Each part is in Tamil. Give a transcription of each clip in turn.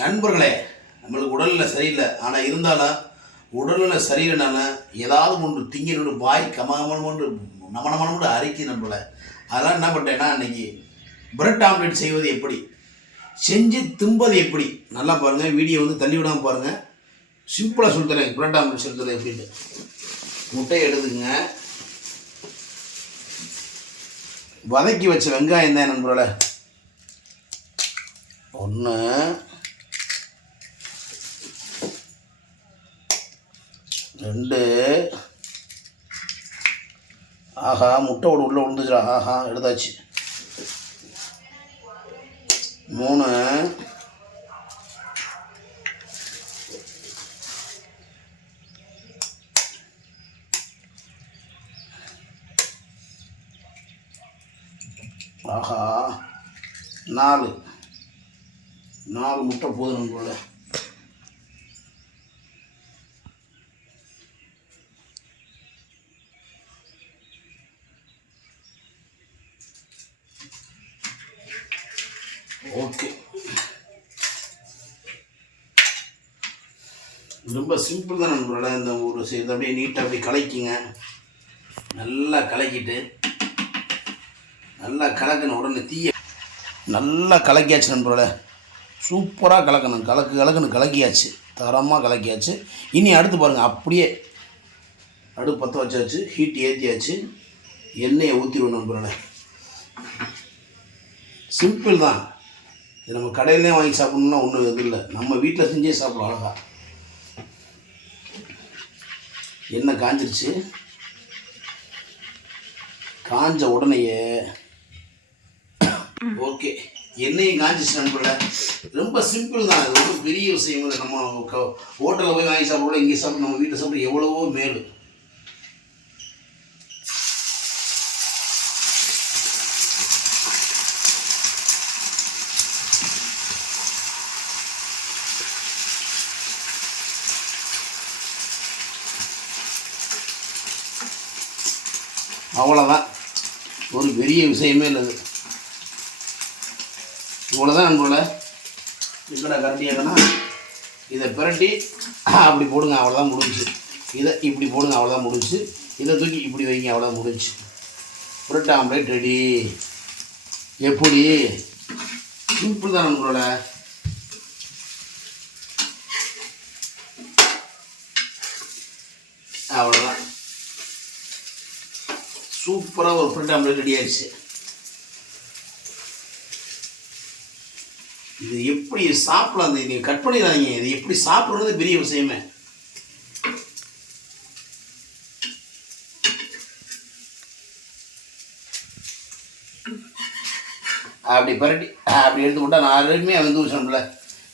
நண்பர்களே நம்மளுக்கு உடல்நிலை சரியில்லை. ஆனால் இருந்தாலும் உடல்நிலை சரியில்லைனாலும் ஏதாவது ஒன்று திங்கினோட வாய் கமகமனு நம நமனோடு அரிக்கி நம்மளை அதெல்லாம் என்ன பண்ணிட்டேன்னா இன்றைக்கி பிரெட் ஆம்லெட் செய்வது எப்படி? செஞ்சு திம்பது எப்படி? நல்லா பாருங்கள் வீடியோ வந்து தள்ளி விடாமல் பாருங்கள் சிம்பிளாக சொல்லித்தரேன் பிரெட் ஆம்லெட் சொல்லித்தரேன் எப்படின்னு முட்டையை எடுத்துங்க வதக்கி வச்ச வெங்காயம் தான் நண்பரோட ஒன்று ரெண்டு. ஆஹா முட்டையோட உள்ளே விழுந்துச்சுடா. ஆஹா எடுத்தாச்சு. மூணு. ஆஹா நாலு. நாலு முட்டை போதும் நம்மளோட ஓகே. ரொம்ப சிம்பிள் தான் நண்பர்களே இந்த ஒரு செய்து அப்படியே நீட்டாக அப்படியே கலக்கிங்க. நல்லா கலக்கிட்டு நல்லா கலக்கின உடனே தீய நல்லா கலக்கியாச்சு நண்பர்களே. சூப்பராக கலக்கணும். கலக்கு கலக்குன்னு கலக்கியாச்சு. தரமாக கலக்கியாச்சு. இனி அடுத்து பாருங்கள் அப்படியே அடுப்பு பற்ற வச்சாச்சு ஹீட் ஏற்றியாச்சு எண்ணெயை ஊற்றிடுவோம் நண்பர்களே. சிம்பிள் தான். இது நம்ம கடையிலே வாங்கி சாப்பிடணும்னா ஒன்றும் இது இல்லை. நம்ம வீட்டில் செஞ்சே சாப்பிடலாம் அழகா. எண்ணெய் காஞ்சிருச்சு. காஞ்ச உடனேயே ஓகே. எண்ணெயும் காஞ்சிச்சு நண்பர்கள. ரொம்ப சிம்பிள் தான். இது ரொம்ப பெரிய விஷயம் நம்ம ஹோட்டலில் போய் வாங்கி சாப்பிட இங்கே சாப்பிட நம்ம வீட்டில் சாப்பிட எவ்வளவோ மேலும் அவ்வளோதான் ஒரு பெரிய விஷயமே இல்லை இது. இவ்வளோதான் நண்பர்கள. எங்கடா கரண்டியாக்கன்னா இதை பிரட்டி அப்படி போடுங்க அவ்வளோதான் முடிஞ்சு இதை இப்படி போடுங்க அவ்வளோதான் முடிஞ்சு இதை தூக்கி இப்படி வைங்க அவ்வளோதான் முடிஞ்சு புரட்ட ஆம்லேட் ரெடி. எப்படி? சிம்பிள் தான் நம்மளோட அவ்வளோதான் சூப்பராக ஒரு ஃப்ரெண்ட் ஆம்லேட் ரெடி ஆயிடுச்சு. இது எப்படி சாப்பிடலாம் இது நீங்கள் கட் பண்ணிடாதீங்க. இது எப்படி சாப்பிட்றது பெரிய விஷயமே. அப்படி பரட்டி அப்படி எடுத்து விட்டா நான் அருமையாக வந்து வச்சோம்ல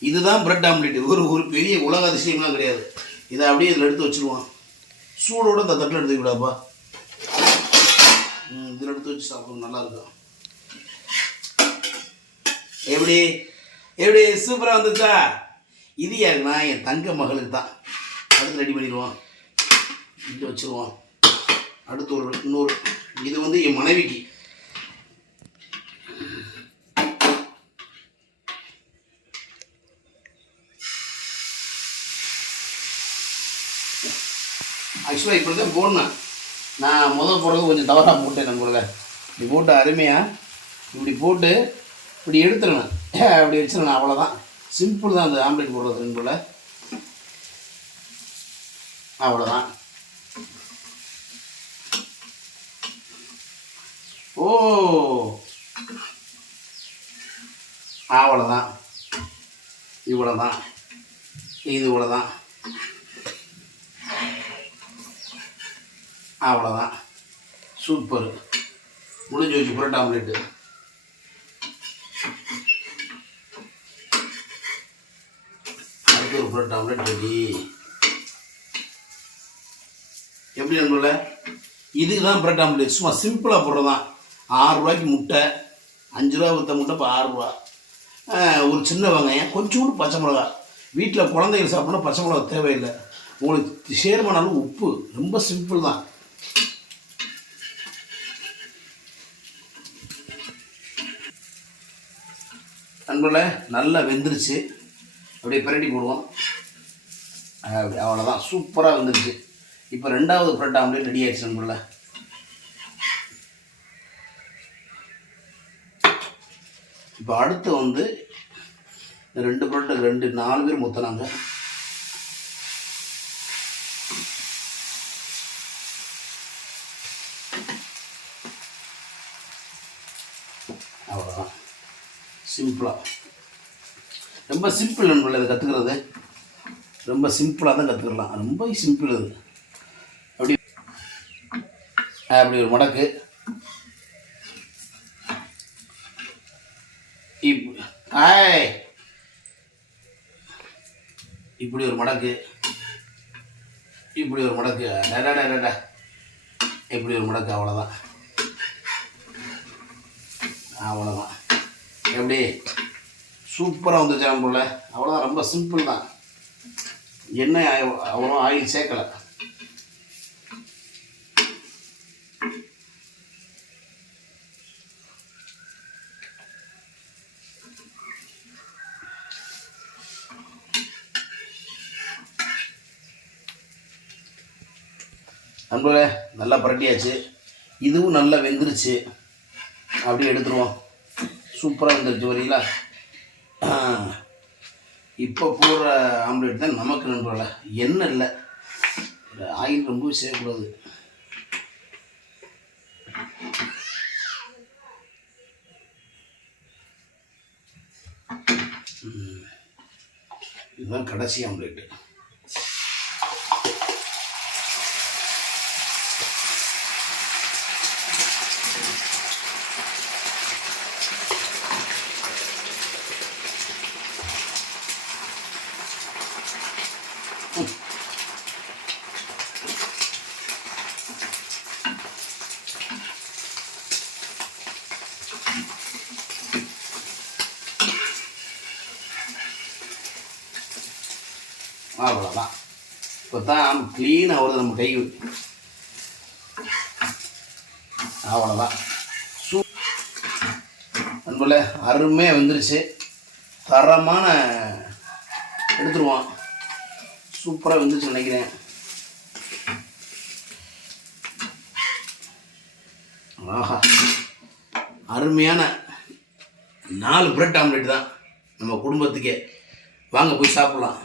இதுதான் பிரெட் ஆம்லேட் ஒரு ஒரு பெரிய உலக அதிசயம்லாம் கிடையாது. இதை அப்படியே இதில் எடுத்து வச்சுருவான். சூடோட இந்த தட்டில் எடுத்து இதில் எடுத்து வச்சு சாப்பிடும் நல்லா இருக்கும். எப்படி? எப்படி? சூப்பராக வந்துச்சா? இது யாருன்னா என் தங்க மகளுக்கு தான். அடுத்து ரெடி பண்ணிடுவோம். இங்கே வச்சுருவோம். அடுத்து ஒரு இன்னொரு. இது வந்து என் மனைவிக்கு. ஆக்சுவலாக இப்படி தான் போடணும். நான் முதல் போடுறது கொஞ்சம் தவறாக போட்டேன் நண்பர்களே இப்படி போட்டு அருமையாக இப்படி போட்டு இப்படி எடுத்துடணும். அப்படி வச்சிடணும் அவ்வளோதான் சிம்பிள் தான் அந்த ஆம்லேட் போடுறது நண்பர்களே அவ்வளோதான் ஓ. அவ்வளோதான் இவ்வளோதான் இது இவ்வளோதான் அவ்வளோதான் சூப்பர் முடிஞ்சு வச்சு புரோட்டா ஆம்லேட்டு அடுத்து ஒரு புரோட்டா ஆம்லேட் ரெடி எப்படி நண்பர்கள? இதுக்கு தான் பிரெட் ஆம்லேட் சும்மா சிம்பிளாக போடுறது தான் ஆறு ரூபாய்க்கு முட்டை அஞ்சு ரூபா விற்ற முட்டை இப்போ ஆறு ரூபா. ஒரு சின்ன வெங்காயம் கொஞ்சோண்டு பச்சை மிளகா. வீட்டில் குழந்தைகள் சாப்பிட்னா பச்சை மிளகா தேவையில்லை. உங்களுக்கு சேர்மானாலும் உப்பு ரொம்ப சிம்பிள் தான். நண்பர்களே நல்லா வெந்துருச்சு. அப்படியே பிரட்டி போடுவோம். அப்படி அவ்வளோதான் சூப்பராக வந்துருச்சு. இப்போ ரெண்டாவது பிரெட் ஆம்லேட் ரெடி ஆகிடுச்சு நம்மள இப்போ அடுத்து வந்து ரெண்டு ப்ரெட்டு ரெண்டு நாலு பேர் மொத்தம் நாங்கள் சிம்பிளாக ரொம்ப சிம்பிள் நண்பர்கள் இதை கற்றுக்கிறது ரொம்ப சிம்பிளாக தான் கற்றுக்கலாம் ரொம்ப சிம்பிள் இது அப்படி அப்படி ஒரு மடக்கு. இப் ஆய். இப்படி ஒரு மடக்கு. இப்படி ஒரு மடக்கு. டடா இப்படி ஒரு மடக்கு அவ்வளோதான் அவ்வளோதான் எப்படி சூப்பராக வந்துச்சு போல் அவ்வளோதான் ரொம்ப சிம்பிள் தான். எண்ணெய் அவ்வ- அவ்வளோ ஆயில் சேர்க்கலை. நண்பர்களே நல்லா பரட்டியாச்சு. இதுவும் நல்லா வெந்துருச்சு. அப்படியே எடுத்துருவோம். சூப்பராக வந்துருச்சு வரீங்களா இப்போ போடுற ஆம்லேட் தான் நமக்கு நண்பர்களே. எண்ணெய் இல்லை. ஆயில் ரொம்ப சேர்க்கக்கூடாது இதுதான் கடைசி ஆம்லேட்டு. அவ்வளோதான் இப்போ தான் க்ளீனாக வருது நம்ம கை அவ்வளோதான் சூ நண்பர்களே அருமையாக வந்துருச்சு. தரமான எடுத்துருவோம் சூப்பராக வந்துருச்சு நினைக்கிறேன். ஆஹா. அருமையான நாலு பிரெட் ஆம்லெட் தான் நம்ம குடும்பத்துக்கே. வாங்க போய் சாப்பிட்லாம்.